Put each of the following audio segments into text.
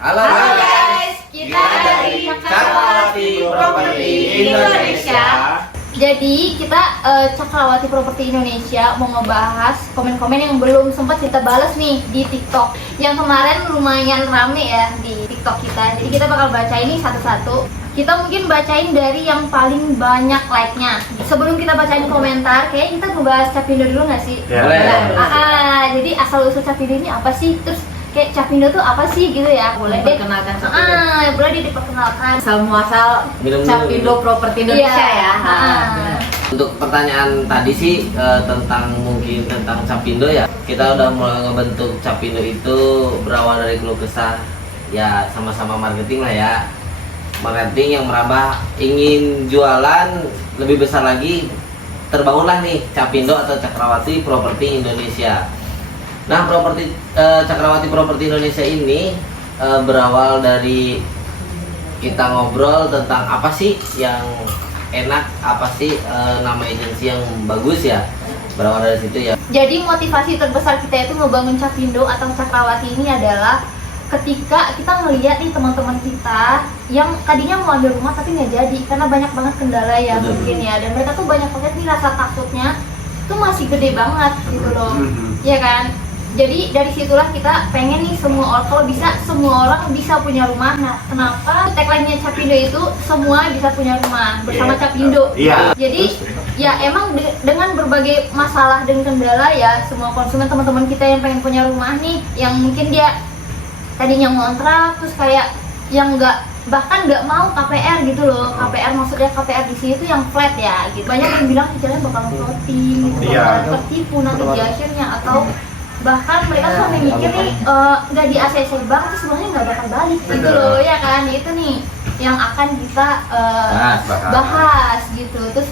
Halo guys, kita dari Cakrawati Properti Indonesia. Jadi kita Cakrawati Properti Indonesia mau ngebahas komen-komen yang belum sempat kita balas nih di TikTok. Yang kemarin lumayan rame ya di TikTok kita. Jadi kita bakal baca ini satu-satu. Kita mungkin bacain dari yang paling banyak like-nya. Sebelum kita bacain komentar, kayak kita ngebahas Capindo dulu nggak sih? Ya, boleh. Jadi asal-usul Capindo ini apa sih? Terus kayak Capindo tuh apa sih gitu ya? Boleh deh. Perkenalkan Capindo. Boleh diperkenalkan. Asal muasal Capindo Properti Indonesia ya. Untuk pertanyaan tadi sih tentang Capindo ya, kita udah mulai ngebentuk Capindo itu berawal dari keluh kesah ya, sama-sama marketing lah ya. Marketing yang merambah ingin jualan lebih besar lagi, terbangunlah nih Capindo atau Cakrawati Properti Indonesia. Nah, Cakrawati Properti Indonesia ini berawal dari kita ngobrol tentang apa sih yang enak, apa sih nama agensi yang bagus ya. Berawal dari situ ya. Jadi motivasi terbesar kita itu ngebangun Capindo atau Cakrawati ini adalah ketika kita ngeliat nih teman-teman kita yang tadinya mau ambil rumah tapi nggak jadi karena banyak banget kendala ya. Betul. Mungkin ya, dan mereka tuh banyak banget nih rasa takutnya tuh masih gede banget gitu loh, ya kan? Jadi dari situlah kita pengen nih semua orang, kalau bisa semua orang bisa punya rumah. Nah, kenapa tagline-nya Capindo itu semua bisa punya rumah bersama Capindo? Jadi ya emang dengan berbagai masalah dan kendala ya, semua konsumen teman-teman kita yang pengen punya rumah nih, yang mungkin dia tadinya ngontrak terus kayak yang bahkan nggak mau KPR gitu loh. KPR maksudnya KPR di sini tuh yang flat ya gitu. Banyak yang bilang cicilannya bakal floating gitu, bakal tertipu nanti di akhirnya, atau bahkan mereka tuh sampai mikir nih nggak di ACC bank terus sebenarnya nggak bakal balik gitu loh, ya kan? Itu nih yang akan kita bahas gitu. Terus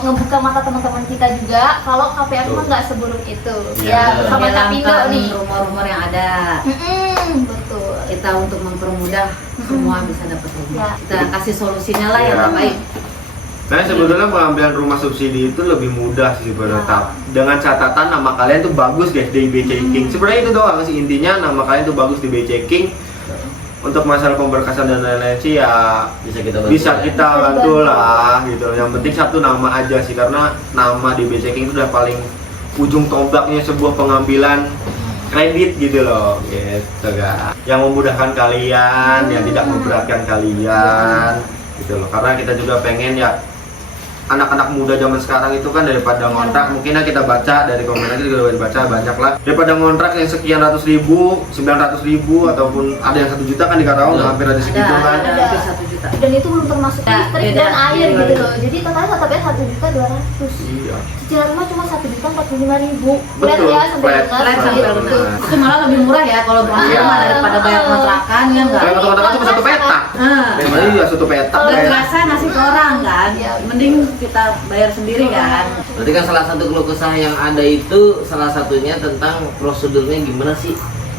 ngebuka mata teman-teman kita juga kalau KPR mah nggak seburuk itu ya, bersama Capindo nih. Rumor-rumor yang ada. Betul. Kita untuk mempermudah semua bisa dapat rumah. Ya. Kita kasih solusinya lah yang terbaik. Nah, sebetulnya pengambilan rumah subsidi itu lebih mudah sih sebenarnya. Dengan catatan nama kalian tuh bagus guys di IB Checking. Sebenarnya itu doang sih intinya, nama kalian tuh bagus di IB Checking. Untuk masalah pemberkasan dan lain-lain sih ya bisa kita bantu lah gitu. Yang penting satu nama aja sih, karena nama di IB Checking itu udah paling ujung tombaknya sebuah pengambilan kredit gitu loh, gitu kan. Yang memudahkan kalian, yang tidak memberatkan kalian gitu loh. Karena kita juga pengen ya anak-anak muda zaman sekarang itu kan daripada ngontrak, mungkin kita baca dari komen aja juga dibaca banyak lah, daripada ngontrak yang sekian ratus ribu, 900 ribu, ataupun ada yang 1 juta kan di Karawang hampir ada segitu kan. Ada 1 juta. Dan itu belum termasuk listrik dan air gitu loh. Jadi totalnya tetapnya 1.200.000. Iya. Cicilan rumah cuma 1.045.000. Betul, Ya sampai flat lunas sampai gitu. lunas. Itu malah lebih murah ya kalau beli rumah daripada bayar kontrakan ya enggak. Kayak kontrakan cuma 1 petak. Memangnya juga 1 petak. Udah terasa ngasih ke orang kan. Mending kita bayar sendiri kan. Berarti kan salah satu keluh kesah yang ada itu salah satunya tentang prosedurnya gimana sih?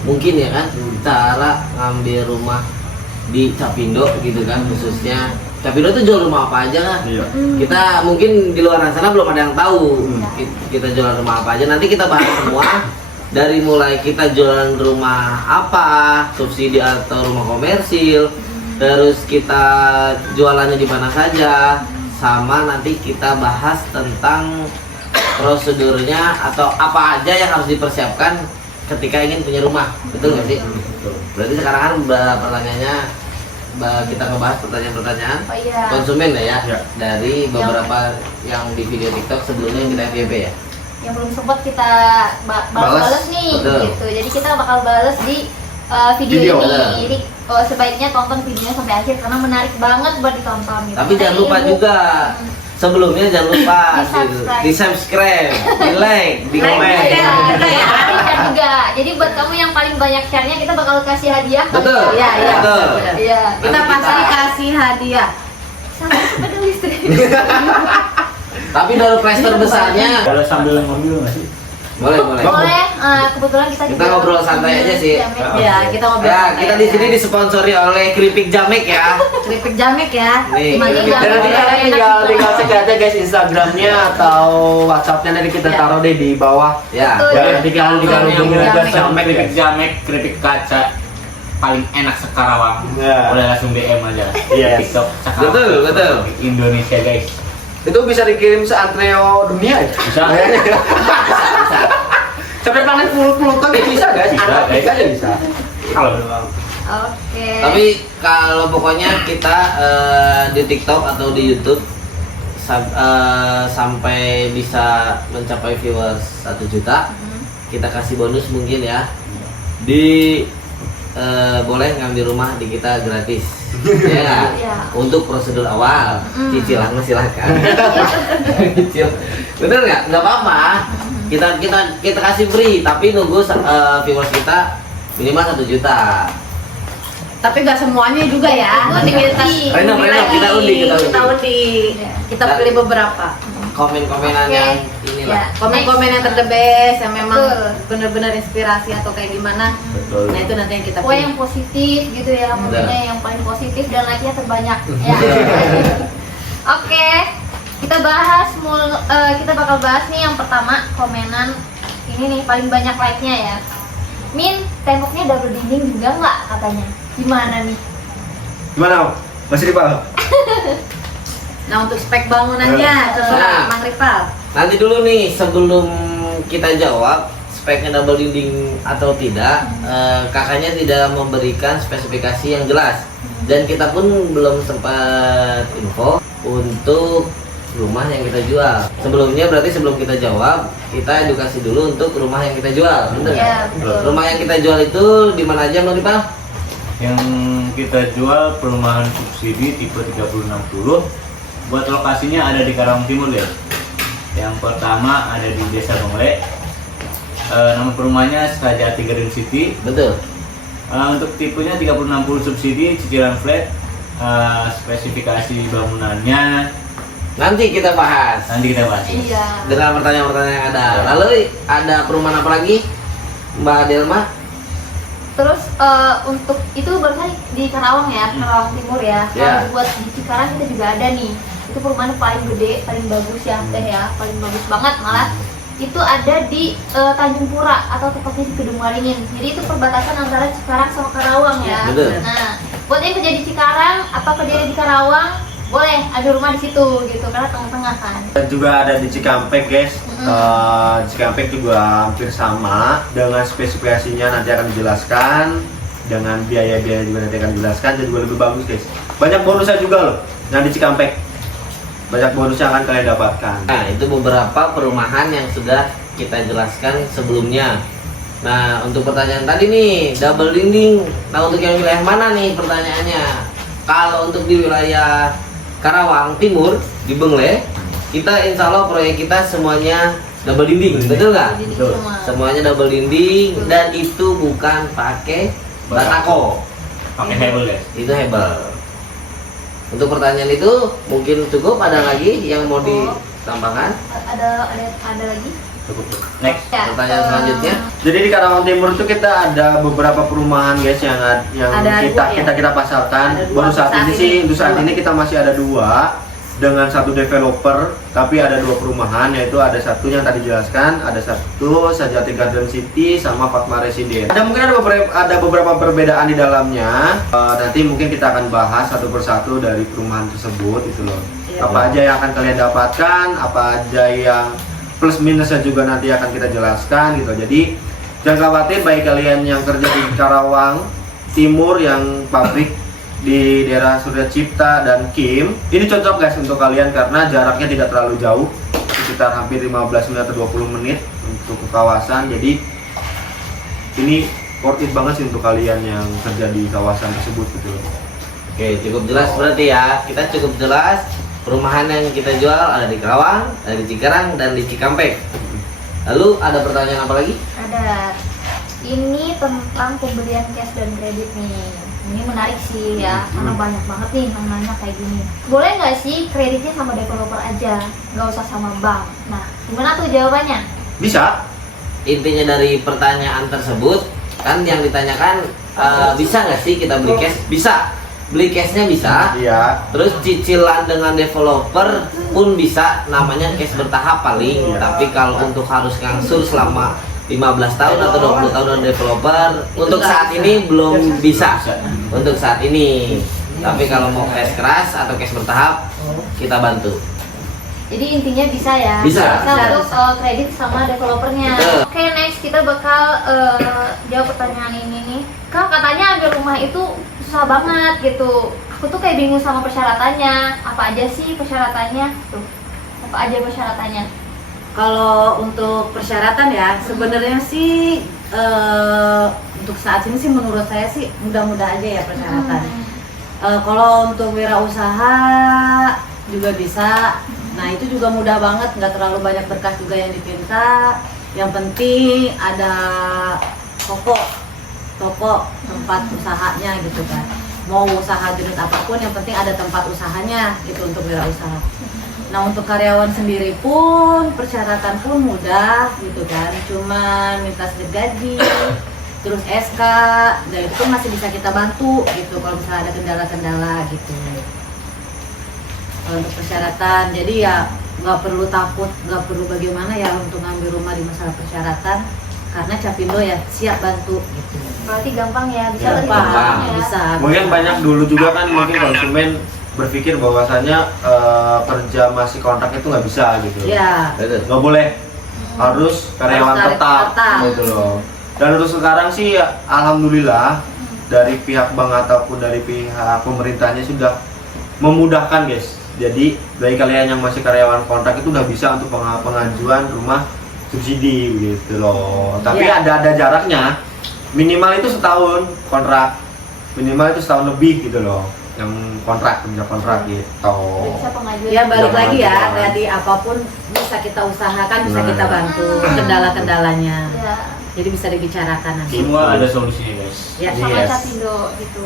Mungkin ya kan cara ngambil rumah di Capindo gitu kan, khususnya Capindo tuh jual rumah apa aja kan? Iya. Kita mungkin di luar sana belum ada yang tahu kita jualan rumah apa aja. Nanti kita bahas semua dari mulai kita jualan rumah apa, subsidi atau rumah komersil, terus kita jualannya di mana saja, sama nanti kita bahas tentang prosedurnya atau apa aja yang harus dipersiapkan ketika ingin punya rumah. Betul nggak sih? Berarti sekarang kan pertanyaannya kita ngebahas pertanyaan-pertanyaan konsumen ya, dari beberapa yang di video TikTok sebelumnya yang kita FYP ya, yang belum sempat kita balas nih. Betul. Gitu. Jadi kita bakal balas di video ini. Jadi sebaiknya tonton videonya sampai akhir karena menarik banget buat ditonton gitu. tapi jangan lupa juga sebelumnya jangan lupa di subscribe, di like, di komen. Juga. Jadi buat kamu yang paling banyak share-nya kita bakal kasih hadiah. Betul. Iya, iya. Betul. Iya. Kita pasti kasih hadiah. Sama sepeda listrik. Tapi door prize terbesarnya Kalau sambil ngambil nggak sih? boleh. Boleh. Kebetulan kita juga ngobrol santai aja sih. Ya, kita ngobrol. Ya, kita di sini disponsori oleh Keripik Jamek ya. Keripik Jamek ya. Nih, Keripik Dan nanti Jamek. kalian tinggal cek aja guys Instagramnya atau WhatsAppnya, nanti kita taruh deh di bawah. Ya. Betul. Ya, nanti kalian tinggal hubungin aja Jamek. sama Keripik jamek, keripik kaca. paling enak sekarawang, Ya. boleh langsung DM aja. Yes. TikTok Sekarawang. Betul, betul. Indonesia guys. Itu bisa dikirim se-Antreo dunia ya? Bisa. Sampai planet Pluton bisa guys? Bisa, guys. Bisa aja bisa. Kalau Oke. Tapi kalau pokoknya kita di TikTok atau di YouTube sampai bisa mencapai viewers 1 juta, kita kasih bonus mungkin ya. Boleh ngambil rumah di kita gratis. Ya nggak? Iya. Untuk prosedur awal, cicilan silahkan. Cicil. Bener nggak? Nggak apa-apa. Kita kasih free, tapi nunggu viewers kita minimal 1 juta. Tapi nggak semuanya juga ya. Itu diundi. Random, kita undi. Kita undi. Kita pilih beberapa. Komen-komenan Oke. yang inilah. Ya. Komen-komen yang the best, yang memang Betul. benar-benar inspirasi atau kayak gimana. betul. Nah itu nanti yang kita Pokoknya pilih. yang positif gitu ya, maksudnya yang paling positif dan like-nya terbanyak ya. Oke, kita kita bakal bahas nih yang pertama komenan ini nih paling banyak like-nya ya. Min, temboknya double dinding juga nggak katanya? Gimana nih? Gimana? Masih di Pak? Nah untuk spek bangunannya, terserah Nah. Mang Ripal. Nanti dulu nih sebelum kita jawab speknya double dinding atau tidak, kakaknya tidak memberikan spesifikasi yang jelas dan kita pun belum sempat info untuk rumah yang kita jual. Sebelumnya berarti sebelum kita jawab, kita edukasi dulu untuk rumah yang kita jual. Bener nggak? Iya, betul. Rumah yang kita jual itu di mana aja, Bang Ripal? Yang kita jual perumahan subsidi tipe 3060. Buat lokasinya ada di Karawang Timur ya. Yang pertama ada di Desa Bongle. Nama perumahannya Sukajati Garden City. Betul. Untuk tipenya 3060 subsidi, cicilan flat. Spesifikasi bangunannya Nanti kita bahas nanti kita bahas. Iya. dengan pertanyaan-pertanyaan yang ada. Lalu ada perumahan apa lagi, Mbak Delma? Terus untuk itu barusan di Karawang ya, Karawang Timur ya. Ya. Kalau buat di Cikarang kita juga ada nih. Itu perumahan paling gede, paling bagus ya, teh ya, paling bagus banget malah. Itu ada di Tanjung Pura atau tepatnya di Kedung Waringin. Jadi itu perbatasan antara Cikarang sama Karawang ya. Betul. Nah, buat yang kerja di Cikarang atau kerja di Karawang, boleh ada rumah di situ gitu karena tengah-tengah kan. Dan juga ada di Cikampek guys. Cikampek juga hampir sama dengan spesifikasinya nanti akan dijelaskan, dengan biaya-biaya juga nanti akan dijelaskan dan juga lebih bagus guys. Banyak bonusnya juga loh. Nah di Cikampek banyak bonus yang akan kalian dapatkan. Nah, itu beberapa perumahan yang sudah kita jelaskan sebelumnya. Nah, untuk pertanyaan tadi nih, double dinding. Nah, untuk yang wilayah mana nih pertanyaannya? Kalau untuk di wilayah Karawang Timur, di Bengle, kita insya Allah proyek kita semuanya double dinding, betul nggak? Jadi Betul. semua. Semuanya double dinding dan itu bukan pakai batako, Pakai hebel guys. itu hebel. Untuk pertanyaan itu mungkin cukup. Ada lagi yang mau ditambahkan? Ada lagi? Cukup. Next. Ya, Pertanyaan selanjutnya? Jadi di Karawang Timur itu kita ada beberapa perumahan guys yang Ada kita dua, ya? pasarkan. Ada dua. Baru saat Saat ini ini sih untuk saat dua. ini kita masih ada 2 dengan 1 developer, tapi ada 2 perumahan, yaitu ada satu yang tadi jelaskan, ada satu Sajati Garden City sama Fatma Residence. Ada mungkin ada beberapa perbedaan di dalamnya. Nanti mungkin kita akan bahas satu persatu dari perumahan tersebut gitu loh. Iya. Apa aja yang akan kalian dapatkan, apa aja yang plus minusnya juga nanti akan kita jelaskan gitu. Jadi jangan khawatir bagi kalian yang kerja di Karawang Timur yang pabrik di daerah Surya Cipta dan Kim, ini cocok guys untuk kalian karena jaraknya tidak terlalu jauh, sekitar hampir 15 menit atau 20 menit untuk ke kawasan. Jadi ini worth it banget sih untuk kalian yang kerja di kawasan tersebut gitu. Oke, cukup jelas berarti ya. Kita cukup jelas perumahan yang kita jual ada di Karawang, ada di Cikarang, dan di Cikampek. Lalu ada pertanyaan apa lagi? Ada. Ini tentang pembelian cash dan kredit nih. Ini menarik sih ya, karena banyak banget nih yang nanya kayak gini. Boleh nggak sih kreditnya sama developer aja, nggak usah sama bank? Nah, gimana tuh jawabannya? Bisa? Intinya dari pertanyaan tersebut kan yang ditanyakan, bisa nggak sih kita beli cash? Bisa. Beli cashnya bisa. Iya. Terus cicilan dengan developer pun bisa, namanya cash bertahap paling. Iya. Tapi kalau untuk harus ngangsur selama 15 tahun atau 20 tahun developer untuk nggak saat bisa. ini belum bisa. Bisa. Untuk saat ini. Tapi kalau mau cash keras atau cash bertahap, kita bantu. Jadi intinya bisa ya. Bisa. untuk kredit sama developernya. Betul. Oke, next kita bakal jawab pertanyaan ini nih. Kak, katanya ambil rumah itu susah banget gitu. Aku tuh kayak bingung sama persyaratannya. Apa aja sih persyaratannya? Tuh. Apa aja persyaratannya? Kalau untuk persyaratan ya, sebenarnya sih untuk saat ini sih menurut saya sih mudah-mudah aja ya persyaratan. Kalau untuk wirausaha juga bisa. Nah itu juga mudah banget, nggak terlalu banyak berkas juga yang dipinta. Yang penting ada toko tempat usahanya gitu kan. Mau usaha jenis apapun, yang penting ada tempat usahanya gitu untuk wirausaha. Nah untuk karyawan sendiri pun persyaratan pun mudah gitu kan, cuman minta slip gaji, terus SK, dan itu pun masih bisa kita bantu gitu kalau misalnya ada kendala-kendala gitu. Kalau untuk persyaratan, jadi ya nggak perlu takut, nggak perlu bagaimana ya untuk ngambil rumah di masalah persyaratan, karena Capindo ya siap bantu gitu. Berarti gampang ya, bisa Ya, lebih gampang. gampang ya. Bisa. Mungkin banyak dulu juga kan mungkin konsumen berpikir bahwasannya kerja masih kontrak itu nggak bisa gitu. Ya. Betul. Nggak boleh, harus karyawan Harus tetap tetap. gitu loh. Dan untuk sekarang sih ya, alhamdulillah dari pihak bank ataupun dari pihak pemerintahnya sudah memudahkan guys. Jadi bagi kalian yang masih karyawan kontrak itu udah bisa untuk pengajuan rumah subsidi gitu loh. Tapi Iya. ada jaraknya. Minimal itu setahun kontrak. Minimal itu setahun lebih gitu loh. Yang kontrak, kerja kontrak gitu. Bisa pengajuan. Ya balik Iya, lagi ya, pengajuan. dari apapun bisa kita usahakan, bisa kita Nah. bantu kendala-kendalanya. Ya, Jadi bisa dibicarakan nanti. Semua ada solusinya guys. Ya. sama Yes. Capindo gitu.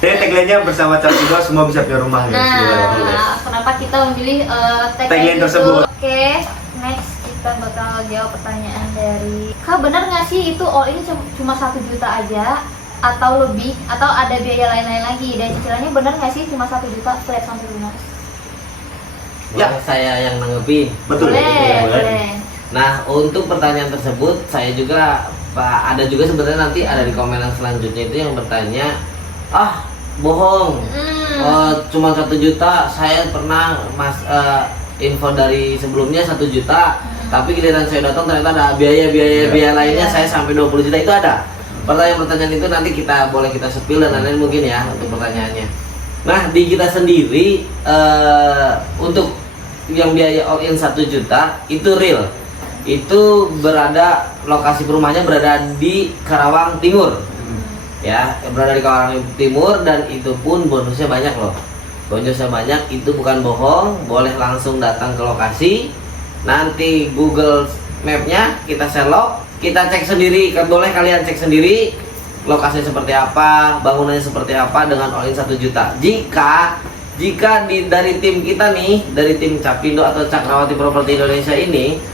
Jadi tagline-nya bersama Capindo semua bisa punya rumah guys. Nah, kenapa kita memilih Tagline tersebut. Oke, next kita bakal jawab pertanyaan dari Kak, benar nggak sih itu all in cuma 1 juta aja atau lebih, atau ada biaya lain-lain lagi, dan cicilannya benar nggak sih cuma 1 juta flat sampai lunas? Ya, saya yang nanggepin. Betul. Boleh, boleh. boleh. Nah, untuk pertanyaan tersebut saya juga Pak, ada juga sebenarnya nanti ada di komen yang selanjutnya itu yang bertanya, ah bohong, cuma 1 juta. Saya pernah info dari sebelumnya 1 juta, tapi giliran saya datang ternyata ada biaya lainnya, saya sampai 20 juta. Itu ada. Pertanyaan-pertanyaan itu nanti boleh kita spill dan lain-lain mungkin ya untuk pertanyaannya. Nah, di kita sendiri untuk yang biaya all in 1 juta itu real. Itu lokasi perumahannya berada di Karawang Timur. Ya, berada di Karawang Timur, dan itu pun bonusnya banyak loh. Bonusnya banyak, itu bukan bohong. Boleh langsung datang ke lokasi. Nanti Google Map-nya kita selok, kita cek sendiri, boleh kalian cek sendiri lokasinya seperti apa, bangunannya seperti apa dengan all in 1 juta. Jika dari tim kita nih, dari tim Capindo atau Cakrawati Properti Indonesia ini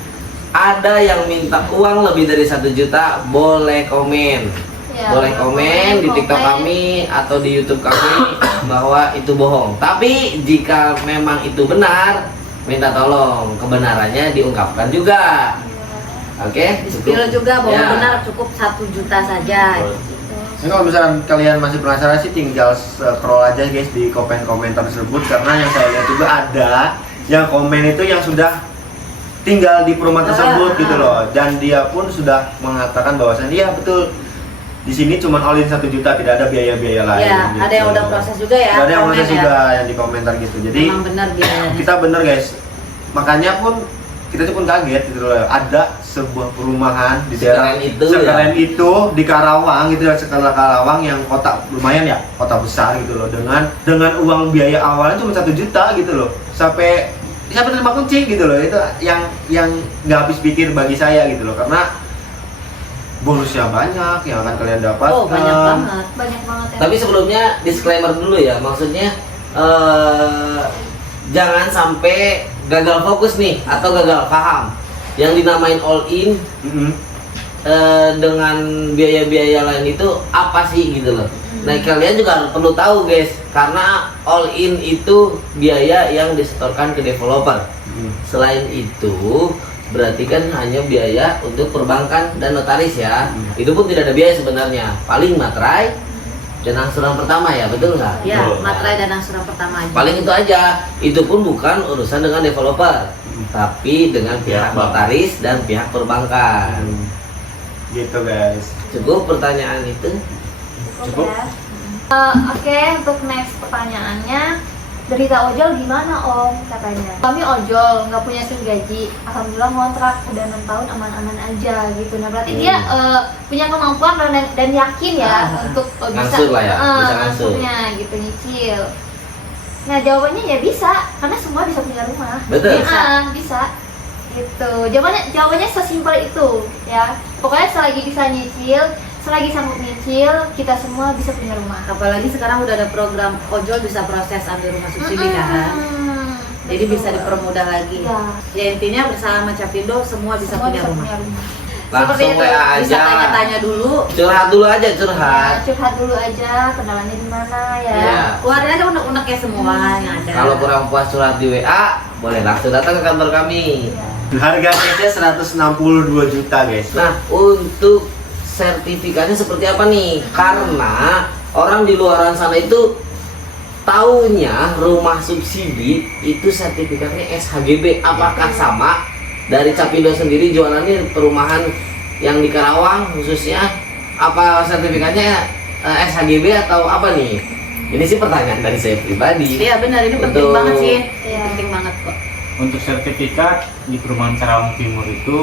ada yang minta uang lebih dari 1 juta, boleh komen. Ya, Boleh komen di TikTok kami atau di YouTube kami bahwa itu bohong. Tapi jika memang itu benar, minta tolong kebenarannya diungkapkan juga. Oke? Spill juga bahwa Ya. benar cukup 1 juta saja. Ini kalau misalkan kalian masih penasaran sih tinggal scroll aja guys di komentar tersebut, karena yang saya lihat juga ada yang komen itu yang sudah tinggal di perumahan tersebut gitu loh, dan dia pun sudah mengatakan bahwasannya iya betul di sini cuma all in 1 juta, tidak ada biaya-biaya lain. Ya, gitu. ada yang udah proses juga ya. Ada yang komen proses ya. juga yang di komentar gitu. Jadi Memang benar biayanya. kita bener guys, makanya pun kita pun kaget gitu loh, ada sebuah perumahan di daerah Sekeren itu, sekeren itu di Karawang gitu ya, sekitar Karawang yang kota lumayan ya, kota besar gitu loh, dengan uang biaya awalnya cuma 1 juta gitu loh, sampai terima kunci gitu loh. Itu yang nggak habis pikir bagi saya gitu loh, karena bonusnya banyak yang akan kalian dapatkan. Oh, banyak banget. Banyak banget ya. Tapi sebelumnya disclaimer dulu ya, maksudnya jangan sampai gagal fokus nih atau gagal paham. Yang dinamain all in Mm-mm. dengan biaya-biaya lain itu apa sih gitu loh. Nah, kalian juga perlu tahu guys, karena all in itu biaya yang disetorkan ke developer. Mm. Selain itu, berarti kan hanya biaya untuk perbankan dan notaris ya. Itu pun tidak ada biaya sebenarnya. Paling materai dan angsuran pertama ya, betul nggak? Ya, Betul. materai dan angsuran pertama aja. Paling itu aja. Itu pun bukan urusan dengan developer, tapi dengan pihak Pihak bank. notaris dan pihak perbankan. Gitu guys. Cukup pertanyaan itu? Cukup. Ya. Oke, untuk next pertanyaannya, derita ojol gimana Om? Katanya kami ojol, nggak punya SIM gaji, alhamdulillah ngontrak udah 6 tahun aman-aman aja gitu. Nah berarti dia punya kemampuan dan yakin ya untuk bisa Ngangsur lah ya, bisa ngangsur. ngangsurnya gitu, nyicil. Nah jawabannya ya bisa, karena semua bisa punya rumah. Betul. Bisa gitu. Jawabannya sesimpel itu ya. Pokoknya selagi bisa nyicil, selagi sanggup nyicil, kita semua bisa punya rumah. Apalagi sekarang udah ada program ojol bisa proses ambil rumah subsidi kan. Jadi bisa dipermudah lagi. Ya. Ya intinya bersama Capindo semua bisa Semua punya bisa rumah. punya rumah. Langsung Seperti itu. WA Bisa aja. tanya-tanya dulu. Curhat dulu aja, Ya, curhat. curhat dulu aja, kendalanya di mana ya. Iya. Keluarin aja unek-uneknya semua yang ada. Kalau kurang puas curhat di WA, boleh langsung datang ke kantor kami. Iya. Harga case-nya 162 juta guys. Nah, untuk sertifikatnya seperti apa nih? Karena orang di luaran sana itu taunya rumah subsidi itu sertifikatnya SHGB. Apakah sama? Dari Capindo sendiri jualannya perumahan yang di Karawang khususnya, apa sertifikatnya SHGB atau apa nih? Ini sih pertanyaan dari saya pribadi. Iya benar, ini penting Betul. banget sih. Iya. Penting banget kok. Untuk sertifikat di perumahan Karawang Timur itu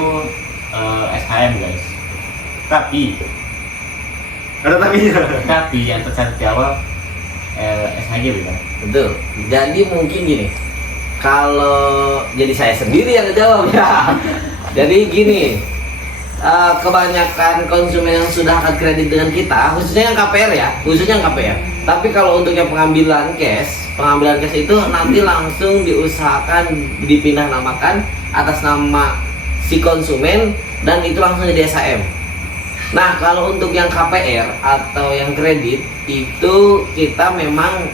SHM guys. Tapi Ada tapi yang tercatat di awal SHGB kan. Betul. Jadi mungkin gini, kalau jadi saya sendiri yang jawab ya. Jadi gini, kebanyakan konsumen yang sudah akad kredit dengan kita, khususnya yang KPR ya, khususnya yang KPR. Tapi kalau untuk yang pengambilan cash itu nanti langsung diusahakan dipindah namakan atas nama si konsumen dan itu langsung jadi SHM. Nah, kalau untuk yang KPR atau yang kredit itu kita memang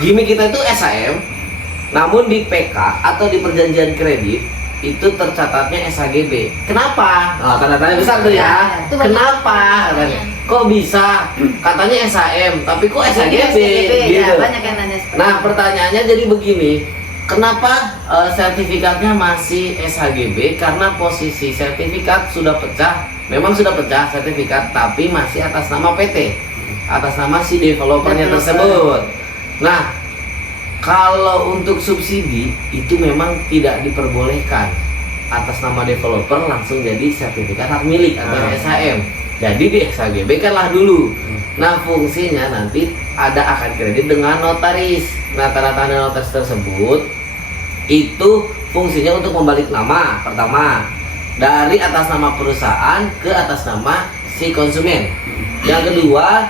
gimmick kita itu SHM, namun di PK atau di perjanjian kredit itu tercatatnya SHGB. Kenapa? Nah, tanda tanya besar tuh ya. Itu banyak. Kenapa? Katanya. Kok bisa? Katanya SHM, tapi kok SHGB? Ya, Gitu. banyak yang nanya seperti Nah, itu. pertanyaannya jadi begini. Kenapa sertifikatnya masih SHGB? Karena posisi sertifikat sudah pecah. Memang sudah pecah sertifikat, tapi masih atas nama PT, atas nama si developernya Developer. tersebut. Nah, kalau untuk subsidi itu memang tidak diperbolehkan atas nama developer langsung jadi sertifikat hak milik atau SHM. Jadi di SHGB kanlah dulu. Nah, fungsinya nanti ada akad kredit dengan notaris. Nah, tanda tanda notaris tersebut itu fungsinya untuk membalik nama pertama dari atas nama perusahaan ke atas nama si konsumen. Yang kedua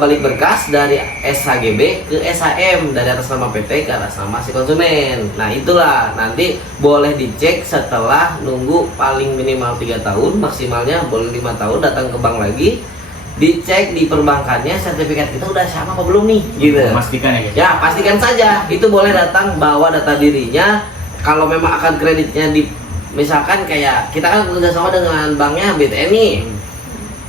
balik berkas dari SHGB ke SHM dari atas nama PT ke atas nama si konsumen. Nah, itulah nanti boleh dicek setelah nunggu paling minimal 3 tahun, maksimalnya boleh 5 tahun, datang ke bank lagi dicek di perbankannya sertifikat kita udah sama apa belum nih gitu. Memastikan ya guys. Ya, pastikan saja. Itu boleh datang bawa data dirinya. Kalau memang akad kreditnya di misalkan kayak kita kan kerjasama dengan banknya BTN nih.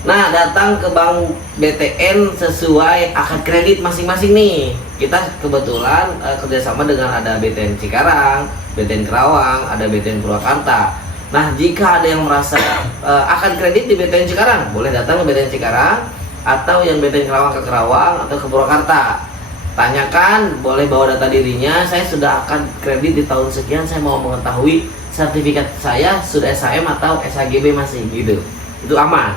Nah, datang ke bank BTN sesuai akad kredit masing-masing nih. Kita kebetulan kerjasama dengan ada BTN Cikarang, BTN Kerawang, ada BTN Purwakarta. Nah, jika ada yang merasa akad kredit di BTN Cikarang, boleh datang ke BTN Cikarang atau yang BTN Kerawang ke Kerawang atau ke Purwakarta. Tanyakan, boleh bawa data dirinya. Saya sudah akad kredit di tahun sekian, saya mau mengetahui sertifikat saya sudah SHM atau SHGB masih gitu. Itu aman.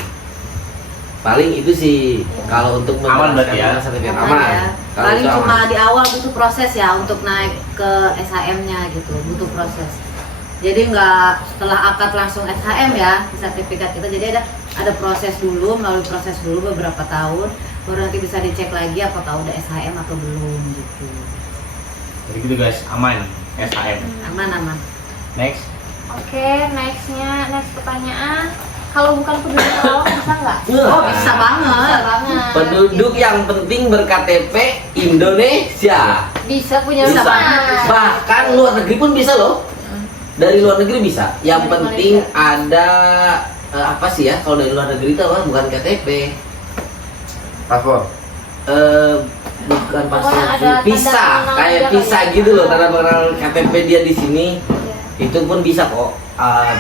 Paling itu sih kalau untuk Aman berarti ya? sertifikat Aman aman. ya. Kalau Paling itu cuma aman. di awal butuh proses ya untuk naik ke SHM-nya gitu, butuh proses. Jadi nggak setelah akad langsung SHM ya sertifikat kita. Jadi ada proses dulu, melalui proses dulu beberapa tahun, baru nanti bisa dicek lagi apakah udah SHM atau belum gitu. Jadi gitu guys, aman SHM. Aman. Next. Oke, next pertanyaan. Kalau bukan penduduk Karawang bisa nggak? Oh bisa Bisa banget. banget. Penduduk yang penting ber-KTP Indonesia. Bisa punya Bisa. rumah. Bahkan luar negeri pun bisa loh. Dari luar negeri bisa. Yang Dari penting Malaysia. ada apa sih ya? Kalau dari luar negeri itu apa? Bukan KTP. Paspor. Bukan Pokoknya paspor, ada visa, tanda kayak pengenal visa juga gitu loh, kali ya. tanda pengenal KTP dia di sini. Iya. Itu pun bisa kok.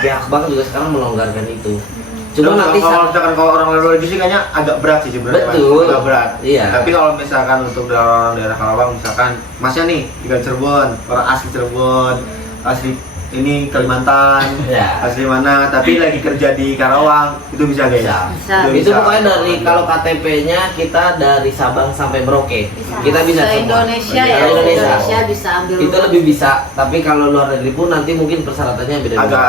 Pihak bank juga sekarang melonggarkan itu. Cuma Cuma nanti kalau misalkan kalau orang luar negeri sih kayaknya agak berat sih sebenarnya. Mas. Betul. Agak berat. Iya. Tapi kalau misalkan untuk orang daerah Karawang misalkan Masnya nih tinggal Cirebon, orang asli Cirebon, asli ini Kalimantan, Ya. asli mana, tapi lagi kerja di Karawang, itu bisa guys. Bisa. Bisa. Itu pokoknya dari kalau KTP-nya kita dari Sabang sampai Merauke. Bisa. Kita bisa Se semua. Indonesia Iya, ya, Indonesia. Indonesia bisa ambil Itu lebih bisa, tapi kalau luar negeri pun nanti mungkin persyaratannya beda. agak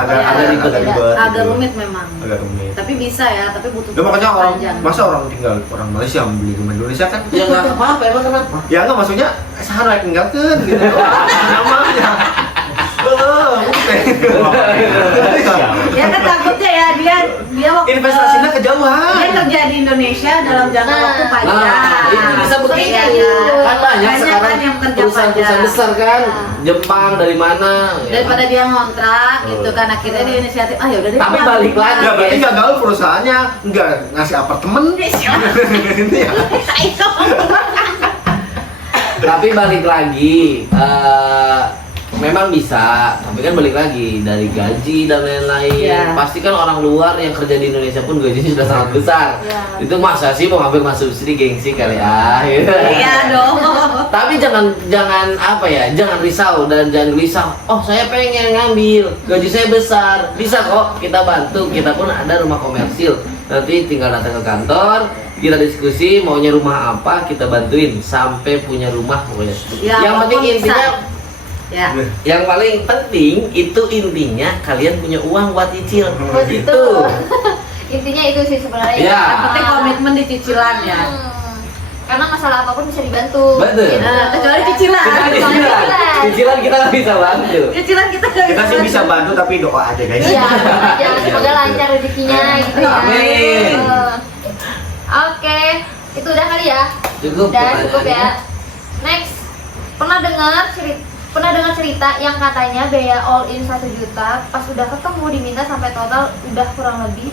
ribet. ribet. agak rumit memang. Agak rumit. Tapi bisa ya, tapi butuh Ya makanya orang panjang. masa orang tinggal orang Malaysia beli rumah Indonesia kan? Ya nggak apa-apa, emang kenapa? Ya enggak maksudnya sehari tinggalkan gitu. Namanya. Oke. Ya kan takutnya ya dia waktu Investasinya kejauhan. dia kerja di Indonesia dalam jangka waktu panjang. Nah, itu bisa begitu. Iya, Kan banyak sekarang kan yang kerja perusahaan-perusahaan panjang. besar kan, Jepang dari mana? ya. Daripada dia ngontrak gitu kan akhirnya dia inisiatif ya udah deh. Tapi pulang. balik lagi. Ya berarti gagal perusahaannya enggak ngasih apartemen. Ini ya. Tapi balik lagi, memang bisa, tapi kan balik lagi dari gaji dan lain-lain. Iya. Pasti kan orang luar yang kerja di Indonesia pun gajinya sudah sangat besar. Iya. Itu masa sih mau ngambil masuk subsidi gengsi kali ya. Iya dong. Tapi jangan apa ya, jangan risau dan jangan gelisah. Oh saya pengen ngambil, gaji saya besar, bisa kok kita bantu. Kita pun ada rumah komersil. Nanti tinggal datang ke kantor, kita diskusi maunya rumah apa, kita bantuin sampai punya rumah pokoknya. Ya, yang penting walaupun intinya, bisa. Ya. yang paling penting itu intinya kalian punya uang buat cicil. Buat Gitu. itu. Intinya itu sih sebenarnya. Iya. Yang penting komitmen di cicilan ya. Karena masalah apapun bisa dibantu. Betul. Gitu. Nah, kecuali cicilan. Cicilan kita nggak bisa bantu. Cicilan kita nggak Kita sih bantu. bisa bantu tapi doa aja guys. Iya, aja. Semoga lancar rezekinya gitu ya. Amin. Oke, itu udah kali ya. Cukup. Udah cukup ya. pertanyaannya. Next, pernah dengar cerita yang katanya biaya all in 1 juta pas udah ketemu diminta sampai total udah kurang lebih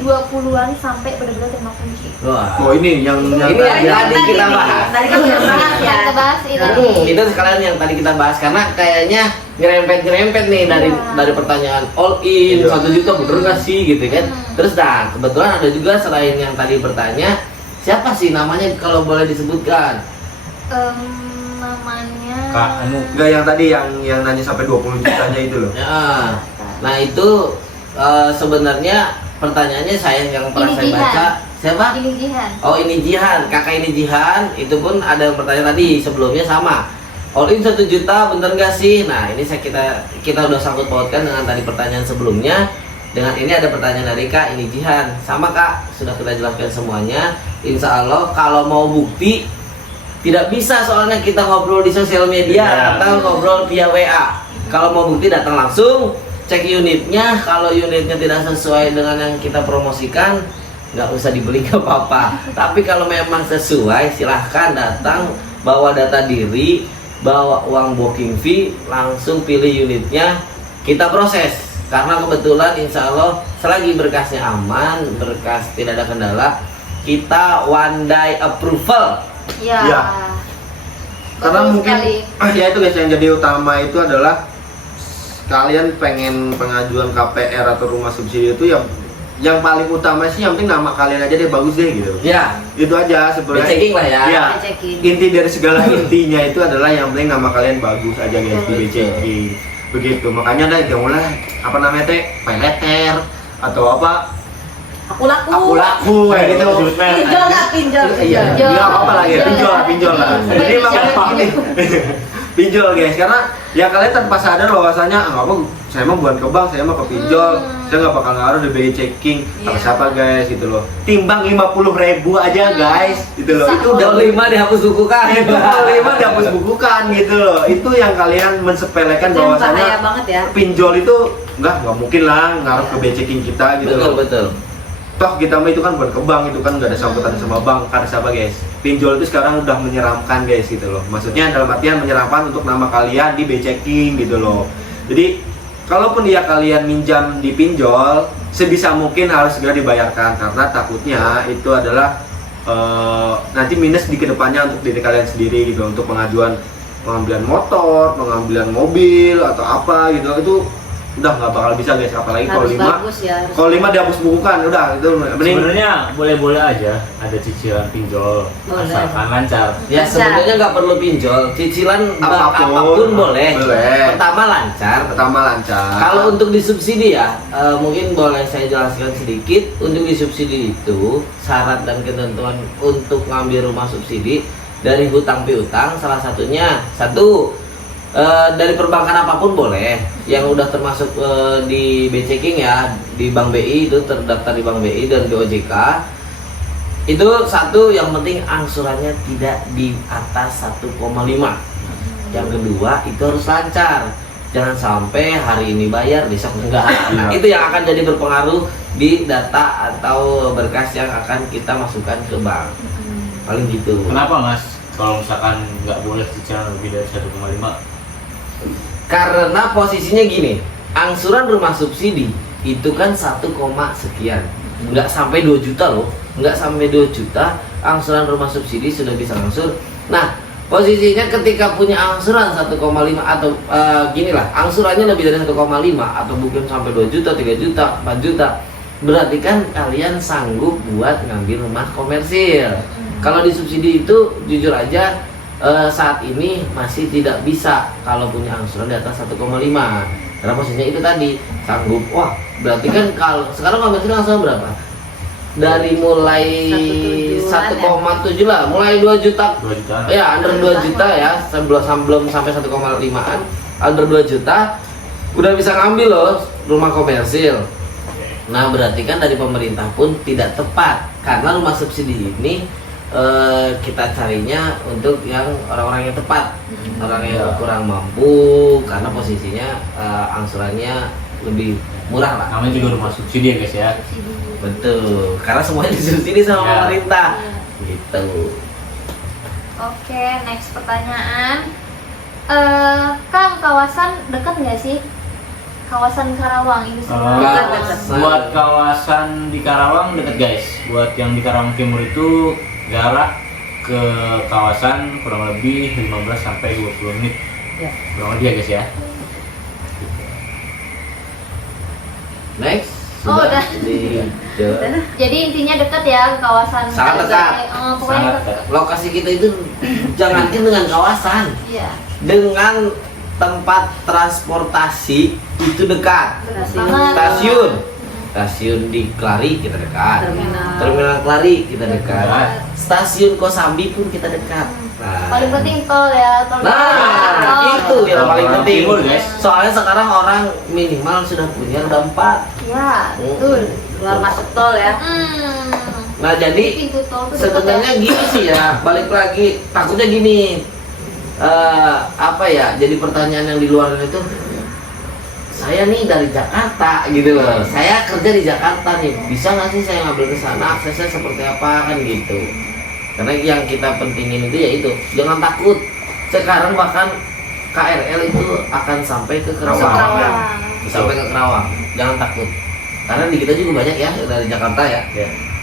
20-an sampai benar-benar terima kunci. Wah. Oh ini yang Ini yang tadi kita bahas. Tadi kan udah bahas ya. Kita bahas ini. Itu sekalian yang tadi kita bahas karena kayaknya nyerempet nih dari Iya. dari pertanyaan all in Iya. 1 juta bener nggak sih gitu kan. Terus kebetulan ada juga selain yang tadi bertanya siapa sih namanya kalau boleh disebutkan? Namanya Kak Anu. enggak yang tadi yang nanya sampai 20 jutanya itu loh. Ya. Nah itu sebenarnya pertanyaannya saya yang pernah Ini saya Jihan. baca siapa? ini Jihan. Oh ini Jihan, kakak ini Jihan. Itu pun ada pertanyaan tadi sebelumnya sama. All in 1 juta bener nggak sih? Nah ini kita udah sangkut pautkan dengan tadi pertanyaan sebelumnya. Dengan ini ada pertanyaan dari Kak ini Jihan. Sama Kak, sudah kita jelaskan semuanya. Insya Allah kalau mau bukti tidak bisa soalnya kita ngobrol di sosial media Ya. atau ngobrol via WA. Kalau mau bukti datang langsung, cek unitnya. Kalau unitnya tidak sesuai dengan yang kita promosikan, nggak usah dibeli nggak apa-apa. Tapi kalau memang sesuai, silahkan datang, bawa data diri, bawa uang booking fee, langsung pilih unitnya, kita proses. Karena kebetulan insya Allah selagi berkasnya aman, berkas tidak ada kendala, kita one day approval. Ya. Iya. Karena Betul mungkin sekali. ya itu guys yang jadi utama itu adalah kalian pengen pengajuan KPR atau rumah subsidi itu yang paling utama sih yang penting nama kalian aja deh bagus deh gitu. Ya, Itu aja sebenarnya. checking lah ya. Ya. Checking. Inti dari segala intinya itu adalah yang penting nama kalian bagus aja guys di checking. Begitu. Makanya dah jangan apa namanya teh peleter atau apa Aku laku. aku laku kayak gitu. Pinjol nggak pinjol? Iya, Pinjol. iya apa lagi? Pinjol lah. Jadi makanya ini pinjol guys, karena ya kalian tanpa sadar bahwasanya nggak apa, saya mah bukan ke bank, saya mah ke pinjol, saya nggak bakal ngaruh di BI checking. Kalau Iya. siapa guys gitu loh, timbang 50.000 aja guys, gitu loh. Itu udah Udah 5 dihapus buku kan? itu 5 dihapus bukukan gitu loh. Itu yang kalian mensepelekan Itu yang bahwasanya bahaya banget ya. pinjol itu nggak mungkin lah ngaruh ke BI checking kita gitu Betul loh. betul. toh kita mah itu kan bukan ke bank, itu kan nggak ada sangkutan sama bank. Karena siapa guys, pinjol itu sekarang udah menyeramkan guys gitu loh, maksudnya dalam artian menyeramkan untuk nama kalian di B-checking gitu loh. Jadi kalaupun dia kalian minjam di pinjol, sebisa mungkin harus segera dibayarkan, karena takutnya itu adalah nanti minus di kedepannya untuk diri kalian sendiri gitu, untuk pengambilan motor, pengambilan mobil atau apa gitu, itu udah nggak bakal bisa guys. Apalagi kalau Harus 5 bagus ya, harus kalau 5 dihapus bukukan, udah itu mending. Sebenarnya boleh-boleh aja ada cicilan pinjol Boleh. asalkan lancar. Ya sebenarnya nggak perlu pinjol, cicilan bank Apapun. apapun boleh. Boleh. Pertama lancar. Pertama lancar. Kalau untuk disubsidi ya, mungkin boleh saya jelaskan sedikit. Untuk disubsidi itu syarat dan ketentuan untuk ngambil rumah subsidi dari hutang piutang, salah satunya satu, dari perbankan apapun boleh, yang udah termasuk di B-checking ya, di Bank BI itu terdaftar di Bank BI dan di OJK. Itu satu, yang penting angsurannya tidak di atas 1,5. Yang kedua, itu harus lancar. Jangan sampai hari ini bayar, besok enggak. Nah, itu yang akan jadi berpengaruh di data atau berkas yang akan kita masukkan ke bank. Paling gitu. Kenapa Mas? Kalau misalkan nggak boleh cicilan lebih dari 1,5? Karena posisinya gini, angsuran rumah subsidi itu kan 1, sekian, nggak sampai 2 juta loh, nggak sampai 2 juta angsuran rumah subsidi sudah bisa ngangsur. Nah, posisinya ketika punya angsuran 1,5 atau gini lah, angsurannya lebih dari 1,5 atau mungkin sampai 2 juta, 3 juta, 4 juta, berarti kan kalian sanggup buat ngambil rumah komersil. Kalau disubsidi itu jujur aja saat ini masih tidak bisa kalau punya angsuran di atas 1,5, karena posisinya itu tadi sanggup. Wah, berarti kan kalau sekarang komersil angsuran berapa? Dari mulai 1,7 lah, mulai 2 juta. 2 juta. Ya, under 2 juta ya, sebelum sampai 1,5-an, under 2 juta udah bisa ngambil loh rumah komersil. Nah, berarti kan dari pemerintah pun tidak tepat, karena rumah subsidi ini kita carinya untuk yang orang-orang yang tepat, orang yang kurang mampu, karena posisinya angsurannya lebih murah lah. Namanya juga rumah subsidi ya guys ya. Betul, karena semuanya disubsidi sama Ya. pemerintah. Gitu. Oke, next pertanyaan. Kang, kawasan dekat nggak sih? Kawasan Karawang ini Dekat. Buat kawasan di Karawang deket guys. Buat yang di Karawang Timur itu jarak ke kawasan kurang lebih 15 sampai 20 menit. Ya. Kurang lebih ya guys ya. Next. Oh, udah. Jadi intinya dekat ya kawasan. Sangat dekat. Pokoknya Sangat dekat. dekat. Lokasi kita itu jangankan dengan kawasan, Iya. dengan tempat transportasi itu dekat. Banget. Stasiun di Klari kita dekat, Terminal. Terminal Klari kita dekat, Dekat. stasiun Kosambi pun kita dekat. Paling penting tol ya, tol. Nah, itu yang paling Karawang penting. Timur, guys. Soalnya sekarang orang minimal sudah punya roda 4. Ya, betul. Keluar masuk tol ya. Nah, jadi Pintu tol tuh sebenarnya dekat ya. gini sih ya, balik lagi takutnya gini, apa ya, jadi pertanyaan yang di luar itu, saya nih dari Jakarta gitu loh, saya kerja di Jakarta nih, bisa nggak sih saya ngambil ke sana, aksesnya seperti apa kan gitu. Karena yang kita pentingin itu ya itu, jangan takut. Sekarang bahkan KRL itu akan sampai ke Masuk Kerawang, Kerawang. sampai ke Kerawang, jangan takut. Karena di kita juga banyak ya dari Jakarta ya,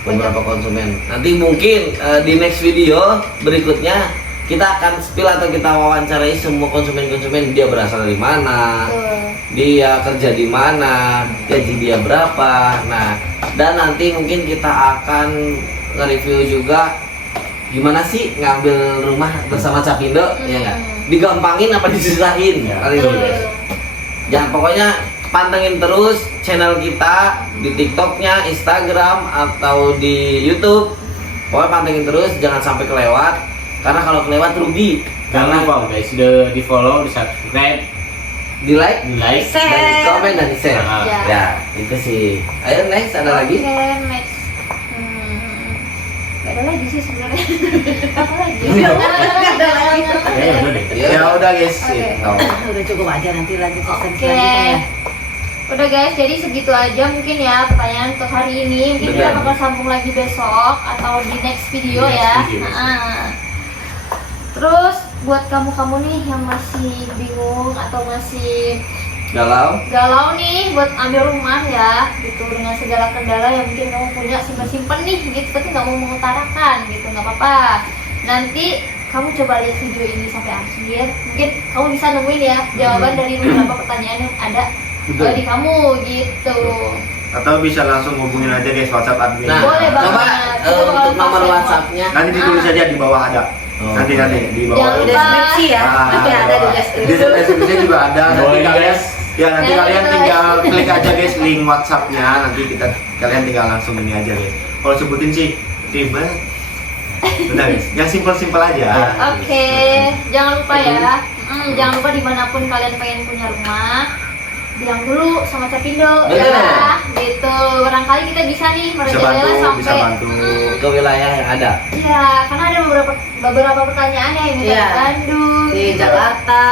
beberapa konsumen. Nanti mungkin di next video berikutnya kita akan spill atau kita wawancarai semua konsumen-konsumen, dia berasal dari mana, Betul. dia kerja di mana, gaji dia berapa. Nah, dan nanti mungkin kita akan nge-review juga gimana sih ngambil rumah bersama Capindo, ya nggak? Digampangin apa disusahin? Kali ini, guys. Jangan, pokoknya pantengin terus channel kita di TikToknya, Instagram atau di YouTube. Pokoknya pantengin terus, jangan sampai kelewat. Karena kalau kelewat rugi. Jangan lupa guys, sudah di follow, di subscribe, Di like, di like, dan di komen dan di share. Nah, Ya. Ya, itu sih. Ayo next, ada lagi? Oke, next. Gak ada lagi sih sebenarnya. Apa lagi? Gak ada lagi. Ya udah deh. Ya. Ya udah guys, Oke. gitu. Udah cukup aja, nanti lanjut Oke. selanjutnya ya. Udah guys, jadi segitu aja mungkin ya pertanyaan untuk hari ini. Mungkin kita bakal sambung lagi besok atau di next video Di next ya. video besok. Terus buat kamu-kamu nih yang masih bingung atau masih galau nih buat ambil rumah ya, gitu dengan segala kendala yang mungkin kamu punya simpen nih gitu, tapi nggak mau mengutarakan gitu, nggak apa-apa. Nanti kamu coba lihat video ini sampai akhir, mungkin kamu bisa nemuin ya jawaban dari beberapa pertanyaan yang ada di kamu gitu. Atau bisa langsung hubungin aja guys WhatsApp admin. Nah, Boleh banget. coba Kita bakal untuk nomor kasih WhatsAppnya. Nanti ditulis aja di bawah ada. Oh. Nanti di bawah. Jangan Di lupa. deskripsi ya, nanti ada di Di deskripsi. deskripsi juga ada. Nanti Boleh, kalian guys. ya nanti Ya, kalian gitu, tinggal klik aja guys link WhatsAppnya. Nanti kalian tinggal langsung ini aja guys. Kalau sebutin sih ribet. Benar guys. Yang simpel-simpel aja. Oke, jangan lupa ya. Jangan lupa dimanapun kalian pengen punya rumah, bilang dulu sama Capindo Betul. ya, gitu. Barangkali kita bisa nih Bisa merajalela bantu, bisa sampai bantu. Ke wilayah yang ada. Iya, karena ada beberapa pertanyaan ya yang minta Iya. di Bandung, Di gitu. Jakarta,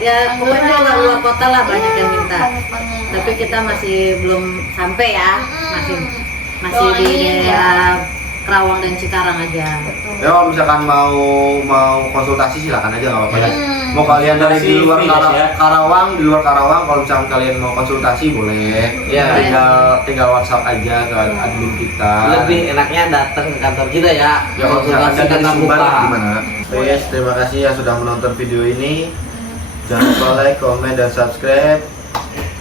ya pokoknya Tangerang. luar kota lah banyak yang Iya, minta. banyak banget. Tapi kita masih belum sampai ya, masih Doain di ya. daerah Kerawang dan Cikarang aja. Betul. Ya kalau misalkan mau konsultasi silakan aja nggak apa-apa ya. Mau kalian dari di Masih luar free, guys, ya. Karawang, di luar Karawang kalau misalkan kalian mau konsultasi boleh. Ya. Tinggal WhatsApp aja ke admin kita. Lebih enaknya datang ke kantor kita ya. Ya kalau misalkan Konsultasi ada di tatap Sumbar muka. gimana? Guys, terima kasih yang sudah menonton video ini. Jangan lupa like, comment, dan subscribe.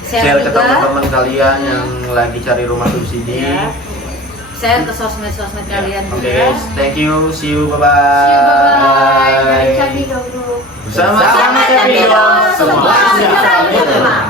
Share ke juga. teman-teman kalian yang lagi cari rumah subsidi. Ya. Share ke sosmed-sosmed kalian Oke juga. guys, thank you, see you, bye See you, bye-bye. Dari bye. Capindo dulu. Bersama Sama Capindo, Capindo, semua semua bisa bisa berubah. berubah.